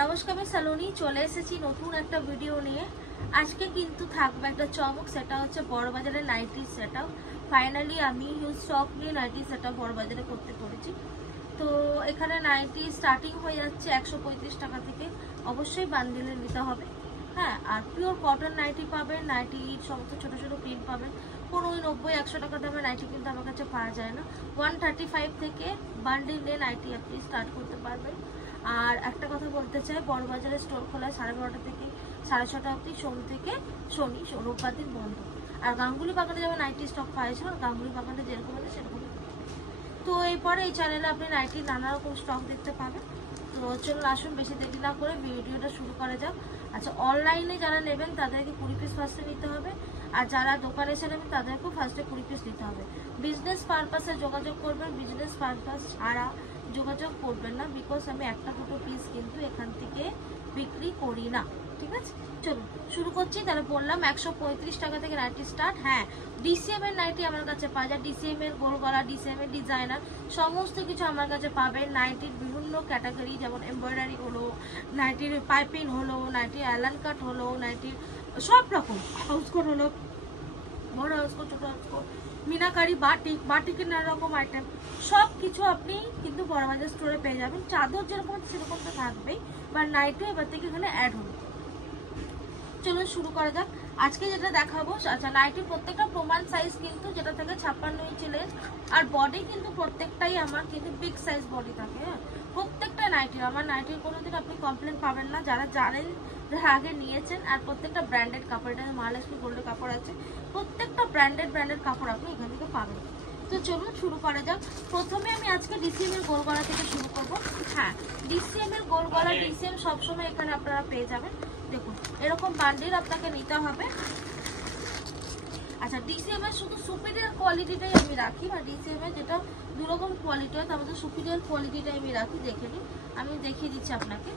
নমস্কার, আমি সালোনি চলে এসেছি নতুন একটা ভিডিও নিয়ে। আজকে কিন্তু থাকবে একটা চমক, সেটা হচ্ছে বড়বাজারের নাইটি সেটআপ। ফাইনালি আমি স্টক নিয়ে নাইটি সেটআপ বড়বাজারে করতে পেরেছি। তো এখানে নাইটি স্টার্টিং হয়ে যাচ্ছে 135 টাকা থেকে। অবশ্যই বান্ডিলে নিতে হবে, হ্যাঁ। আর পিওর কটন নাইটি পাবেন, নাইটি সমস্ত ছোট ছোট প্রিন্ট পাবেন। কোনো ওই 90-100 টাকা দামের নাইটি কিন্তু আমার কাছে পাওয়া যায় না। 135 থেকে বান্ডিল নিয়ে নাইটি আপনি স্টার্ট করতে পারবেন। আর একটা কথা বলতে চাই, বড়বাজারে স্টোর খোলা 12:30 থেকে 6:30 অবধি, সোম থেকে শনি, রোববার দিন বন্ধ। আর গাঙ্গুলি বাগানে যেমন নাইটি স্টক পাওয়া যায়, গাঙ্গুলি বাগানে যেরকম আছে সেরকম। তো এরপরে এই চ্যানেলে আপনি নাইটির নানা রকম স্টক দেখতে পাবেন। তো চলুন আসুন, বেশি দেরি না করে ভিডিওটা শুরু করা যাক। আচ্ছা, অনলাইনে যারা নেবেন তাদেরকে 20 পিস ফার্স্টে নিতে হবে, আর যারা দোকানে এসে নেবেন তাদেরকেও ফার্স্টে 20 পিস নিতে হবে। বিজনেস পারপাসে যোগাযোগ করবেন, বিজনেস পারপাস ছাড়া যোগাযোগ করবেন না, বিকজ আমি একটা দুটো পিস কিন্তু এখান থেকে বিক্রি করি না, ঠিক আছে। চলুন শুরু করছি। তাহলে বললাম 135 টাকা থেকে নাইটি স্টার্ট। হ্যাঁ, ডিসিএম এর নাইটি আমার কাছে পাওয়া যায়, ডিসিএম এর গোল গলা, ডিসিএম এর ডিজাইনার সমস্ত কিছু আমার কাছে পাবেন। নাইটির বিভিন্ন ক্যাটাগরি, যেমন এমব্রয়ডারি হলো, নাইটির পাইপিং হলো, নাইটির অ্যালান কাট হলো, নাইটির সব রকম হাউসকোট হলো, বড় হাউসকোট, ছোট হাউসকোট, মিনাকারি, বাটিকের নানা রকম আইটেম সব কিছু আপনি কিন্তু বড়বাজার স্টোরে পেয়ে যাবেন। চাদর যেরকম সেরকম তো থাকবেই, বা নাইটও এবার থেকে এখানে অ্যাড হবে। চলুন শুরু করা যাক। আজকে যেটা দেখাবো, আচ্ছা, নাইটির প্রত্যেকটা প্রমাণ সাইজ কিন্তু যেটা থেকে 56 ইঞ্চি লেন্থ, আর বডি কিন্তু প্রত্যেকটাই আমার কিন্তু বিগ সাইজ বডি থাকে। হ্যাঁ, প্রত্যেকটা নাইটির, আমার নাইটির কোনোদিন আপনি কমপ্লেন পাবেন না, যারা জানেন, যারা আগে নিয়েছেন। আর প্রত্যেকটা ব্র্যান্ডেড কাপড়, এটা মহালক্ষ্মী গোল্ডের কাপড় আছে, প্রত্যেকটা ব্র্যান্ডেড কাপড় আপনি এখান থেকে পাবেন। তো চলুন শুরু করা যাক। প্রথমে আমি আজকে ডিসিএম এর গোল গলা থেকে শুরু করবো। হ্যাঁ, ডিসিএম এর গোল গলা, ডিসিএম সবসময় এখানে আপনারা পেয়ে যাবেন। দেখুন, এরকম বান্ডিল আপনাকে নিতে হবে। আচ্ছা, ডিসিএম এর শুধু সুপিরিয়র কোয়ালিটিটাই আমি রাখি, বা ডিসিএম এর যেটা দুরকম কোয়ালিটি হয়, তার মধ্যে সুপিরিয়র কোয়ালিটিটাই আমি রাখি। দেখে নিন, আমি দেখিয়ে দিচ্ছি আপনাকে,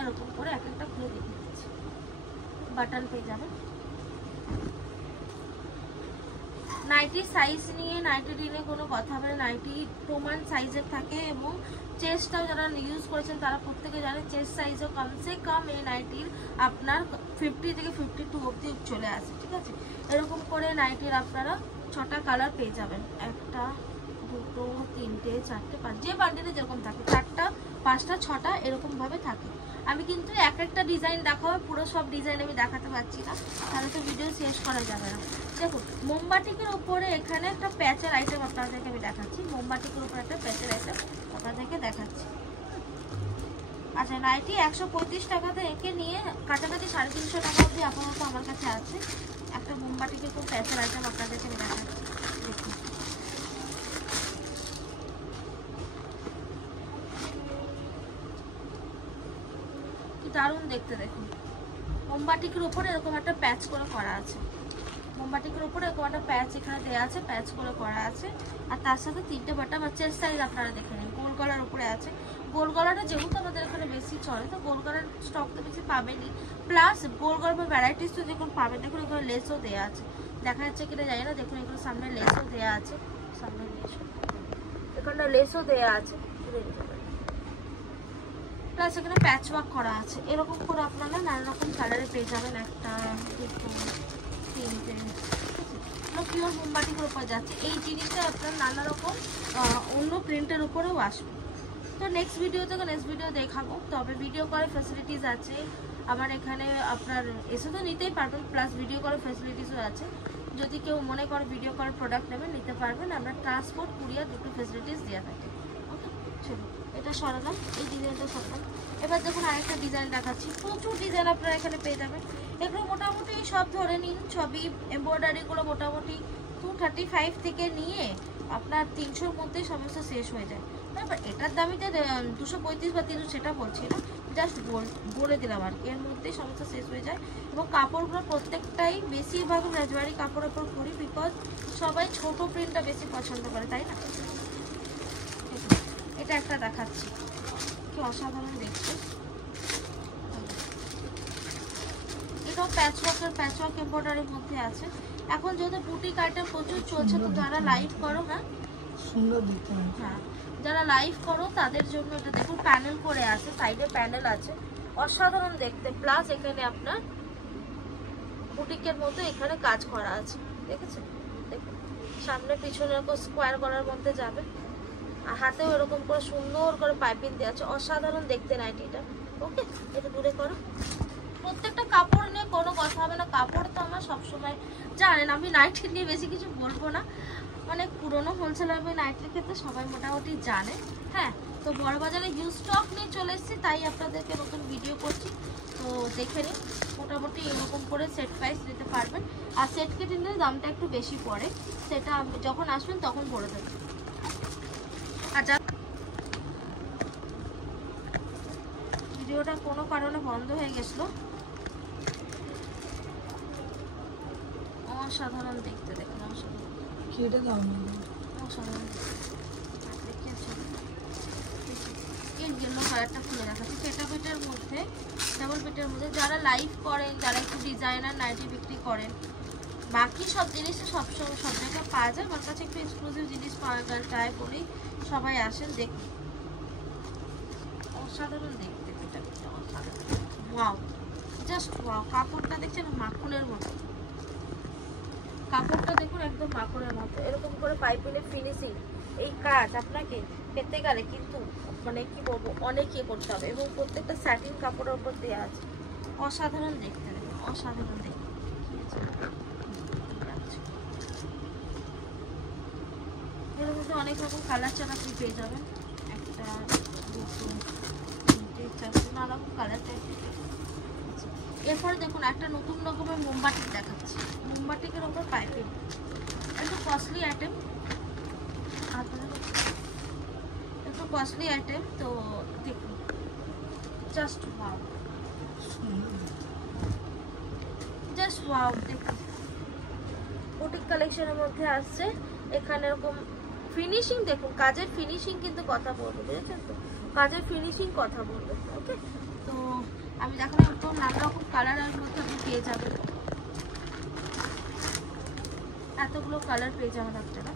এরকম করে এক একটা খুলে দেখিয়ে দিচ্ছি। বাটন পেয়ে যাবেন। নাইটির সাইজ নিয়ে, নাইটি নিয়ে কোনো কথা হবে না, নাইটি প্রমাণ সাইজের থাকে, এবং চেস্টটাও যারা ইউজ করেছেন তারা প্রত্যেকে জানে চেস্ট সাইজও কমসে কম এই নাইটির আপনার 50 থেকে 52 অবধি চলে আসে, ঠিক আছে। এরকম করে নাইটির আপনারা 6টা কালার পেয়ে যাবেন, 1টা 2টো 3টে 4টে 5, যে বান্ডিলে যেরকম থাকে, 4টা 5টা 6টা এরকম ভাবে থাকে। আমি কিন্তু এক একটা ডিজাইন দেখাবো, পুরো সব ডিজাইন আমি দেখাতে পারছি না, তাহলে তো ভিডিও শেষ করা যাবে না। দেখুন, মোমবাটিকের উপরে এখানে একটা প্যাচের আইটেম আপনাদেরকে আমি দেখাচ্ছি। মোমবাটিকের উপরে একটা প্যাচের আইটেম আপনাদেরকে দেখাচ্ছি। আচ্ছা, নাইটি 135 টাকা থেকে নিয়ে কাছাকাছি 350 টাকা অবধি আপাতত আমার কাছে আছে। একটা মোমবাটিকের উপর প্যাচের আইটেম আপনাদেরকে আমি দেখাচ্ছি। দেখুন, কি দারুণ দেখতে। দেখুন, মোমবাটিকের উপরে এরকম একটা প্যাচ করে করা আছে, মোমবাটিকের উপরে এরকম একটা প্যাচ এখানে দেওয়া আছে, প্যাচ করে করা আছে। আর তার সাথে 3টে বাটা বা চেস্ট সাইজ আপনারা দেখে নিন। গোল গলার উপরে আছে, গোল গলাটা যেহেতু আমাদের এখানে বেশি চলে, তো গোল গলার স্টক তো বেশি পাবেনই, প্লাস গোল গলা বা ভ্যারাইটিস তো দেখুন পাবেন। দেখুন, এখানে লেসও দেওয়া আছে, দেখা যাচ্ছে কিনা জানি না। দেখুন, এখানে সামনে লেসও দেওয়া আছে, সামনে লেসও, এখানটা লেসও দেওয়া আছে, প্লাস এখানে প্যাচ ওয়ার্ক করা আছে। এরকম করে আপনারা নানা রকম কালারে পেয়ে যাবেন, 1টা 2টো 3টে, পিওর মোমবাটিকের উপর যাচ্ছে। এই জিনিসটা আপনার নানা রকম অন্য প্রিন্টের উপরেও আসবে। তো নেক্সট ভিডিও দেখাবো। তবে ভিডিও করার ফ্যাসিলিটিস আছে আমার এখানে, আপনার এসে তো নিতেই পারবেন, প্লাস ভিডিও করার ফ্যাসিলিটিসও আছে। যদি কেউ মনে করে ভিডিও করার প্রোডাক্ট নেবেন, নিতে পারবেন। আমরা ট্রান্সপোর্ট, কুরিয়ার দুটো ফ্যাসিলিটিস দেওয়া থাকে। ওকে, চলুন এটা সরালাম, এই ডিজাইনটা সরালাম। এবার দেখুন আরেকটা ডিজাইন দেখাচ্ছি। প্রচুর ডিজাইন আপনারা এখানে পেয়ে যাবেন। এগুলো মোটামুটি সব ধরে নিন, সবই এমব্রয়ডারিগুলো মোটামুটি 235 থেকে নিয়ে আপনার 300-র মধ্যে সমস্ত শেষ হয়ে যায়। তারপর এটার দামই তো 235 বা 300, সেটা বলছি না, জাস্ট বলে দিলাম আর এর মধ্যেই সমস্ত শেষ হয়ে যায়। এবং কাপড়গুলো প্রত্যেকটাই বেশিরভাগ রাজবাড়ি কাপড়ের উপর করি, বিকজ সবাই ছোট প্রিন্টটা বেশি পছন্দ করে, তাই না। এটা একটা দেখাচ্ছি, কি অসাধারণ দেখতে। এটাও প্যাচওয়ার্ক এমব্রয়ডারির মধ্যে আছে। এখন যেহেতু বুটিক আইটেম প্রচুর চলছে, তো যারা লাইভ করো, হ্যাঁ সুন্দর দেখতে, হ্যাঁ যারা লাইভ করো তাদের জন্য এটা দেখুন প্যানেল করে আছে, সাইডে প্যানেল আছে, অসাধারণ দেখতে। প্লাস এখানে আপনার বুটিকের মতো এখানে কাজ করা আছে, দেখেছেন? দেখুন সামনে পিছনে এরকম স্কোয়ার করার মধ্যে যাবে, আর হাতেও এরকম করে সুন্দর করে পাইপিং দেওয়া আছে, অসাধারণ দেখতে নাইটিটা। ওকে, এটা দূরে করো। প্রত্যেকটা কাপড় নিয়ে কোনো কথা হবে না, কাপড় তো আমার সবসময় জানেন, আমি নাইটি নিয়ে বেশি কিছু বলবো না, অনেক পুরনো হোলসেলার বই নাইটির ক্ষেত্রে সবাই মোটামুটি জানে। হ্যাঁ, তো বড়বাজারে হিউজ স্টক নিয়ে চলে এসেছি, তাই আপনাদেরকে নতুন ভিডিও করছি। তো দেখে নিন, মোটামুটি এরকম করে সেট প্রাইস নিতে পারবেন। আর সেট কেটে নিলে দামটা একটু বেশি পড়ে, সেটা যখন আসবেন তখন বলে দেবেন। আর ভিডিওটা কোনো কারণে বন্ধ হয়ে গেছিল, অসাধারণ দেখতে, দেখুন অসাধারণ। এই ইয়েলো কালারটা খুলে রাখাচ্ছি, পেটা পেটের মধ্যে, ডাবল পেটের মধ্যে। যারা লাইভ করেন, যারা একটু ডিজাইনার নাইটি বিক্রি করেন, বাকি সব জিনিসটা সবসময় সব জায়গায় পাওয়া যায়, আমার কাছে একটু এক্সক্লুসিভ জিনিস পাওয়া যায়, তাই বলেই সবাই আসেন। দেখুন অসাধারণ দেখতে, পেটা পেটা অসাধারণ, ওয়াও, জাস্ট ওয়াও। কাপড়টা দেখছেন মাখনের মতো, কাপড়টা দেখুন একদম মাখনের মতো। এরকম করে পাইপিংয়ের ফিনিশিং, এই কাজ আপনাকে পেতে গেলে কিন্তু মানে কি বলবো, অনেক ইয়ে করতে হবে, এবং প্রত্যেকটা স্যাটিন কাপড়ের উপর দেওয়া আছে, অসাধারণ দেখতে, দেখুন অসাধারণ দেখতে। এর মধ্যে অনেক রকম কালার চার আপনি পেয়ে যাবেন, একটা দুটো তিনটে চারটে নানা রকম কালার টাইপের। এরপরে দেখুন একটা নতুন রকমের মোমবাটিক দেখাচ্ছি, মোমবাটিকের ওপর পাইপিং, একটু কস্টলি আইটেম, একটু কস্টলি আইটেম। তো দেখুন জাস্ট ওয়াও, জাস্ট ওয়াও। দেখুন বুটিক কালেকশনের মধ্যে আসছে, এখানে এরকম ফিনিশিং দেখুন, কাজের ফিনিশিং কিন্তু কথা বলবো, বুঝেছেন তো, কাজের ফিনিশিং কথা বলবো। ওকে, তো আমি দেখালাম একদম নানা রকম কালারের মধ্যে আপনি পেয়ে যাবেন, এতগুলো কালার পেয়ে যাবেন আপনারা।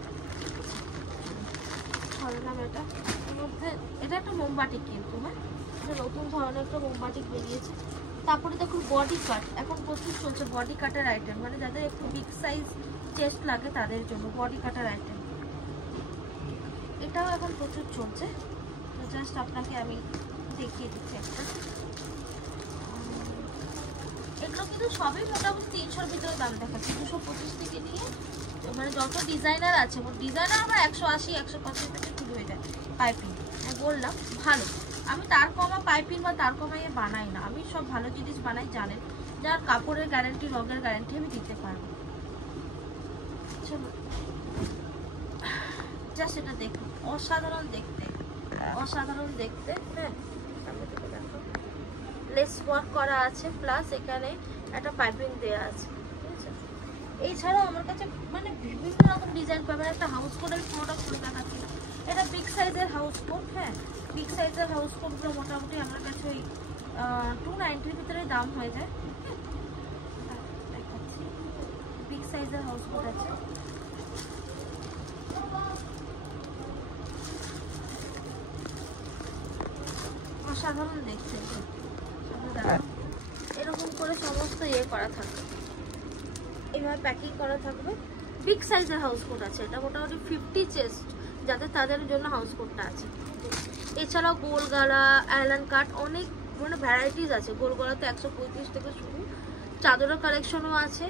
ধরলাম এটা এর মধ্যে, এটা একটা মোমবাটিক কিন্তু, হ্যাঁ এটা নতুন ধরনের একটা মোমবাটিক বেরিয়েছে। তারপরে দেখুন বডি কাট, এখন প্রচুর চলছে বডি কাটের আইটেম, মানে যাদের একটু বিগ সাইজ চেস্ট লাগে তাদের জন্য বডি কাটার আইটেম, এটাও এখন প্রচুর চলছে। তো জাস্ট আপনাকে আমি দেখিয়ে দিচ্ছি একটা, এগুলো কিন্তু সবই মোটামুটি 300-র ভিতরে দাম দেখাচ্ছে, 225 থেকে নিয়ে মানে যত ডিজাইনার আছে, ডিজাইনার আমার 180-150 থেকে শুরু হয়ে যায় পাইপিং। বললাম ভালো, আমি তার কমা পাইপিং বা তার কমাইয়ে বানাই না, আমি সব ভালো জিনিস বানাই, জানেন, যার কাপড়ের গ্যারান্টি, রঙের গ্যারান্টি আমি দিতে পারবো। চলো জাস্ট এটা দেখুন, অসাধারণ দেখতে, অসাধারণ দেখতে। হ্যাঁ, আমি তোকে দেখো, লেস ওয়ার্ক করা আছে, প্লাস এখানে একটা পাইপিং দেওয়া আছে, ঠিক আছে? এছাড়াও আমার কাছে মানে বিভিন্ন রকম ডিজাইন পাবেন। একটা হাউস কোটের পুরোটা খুলে দেখাচ্ছি, এটা বিগ সাইজের হাউস কোট। হ্যাঁ, বিগ সাইজের হাউস কোটগুলো মোটামুটি আমার কাছে ওই 290-র ভিতরে দাম হয়ে যায়। দেখাচ্ছি, বিগ সাইজের হাউস কোট আছে, অসাধারণ দেখতে। এরকম করে সমস্ত ইয়ে করা থাকবে, এইভাবে প্যাকিং করা থাকবে। বিগ সাইজের হাউস কোট আছে, এটা মোটামুটি 50 চেস্ট, যাতে তাদের জন্য হাউস কোটটা আছে। এছাড়াও গোল গলা, অ্যালান কাট, অনেক মানে ভ্যারাইটিস আছে। গোল গলাতে 135 থেকে শুরু, চাদরের কালেকশনও আছে।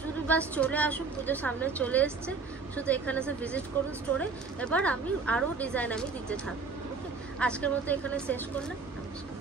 শুধু বাস চলে আসুন, পুজোর সামনে চলে এসছে, শুধু এখানে এসে ভিজিট করুন স্টোরে। এবার আমি আরও ডিজাইন আমি দিতে থাকবো। ওকে, আজকের মতো এখানে শেষ করলাম, নমস্কার।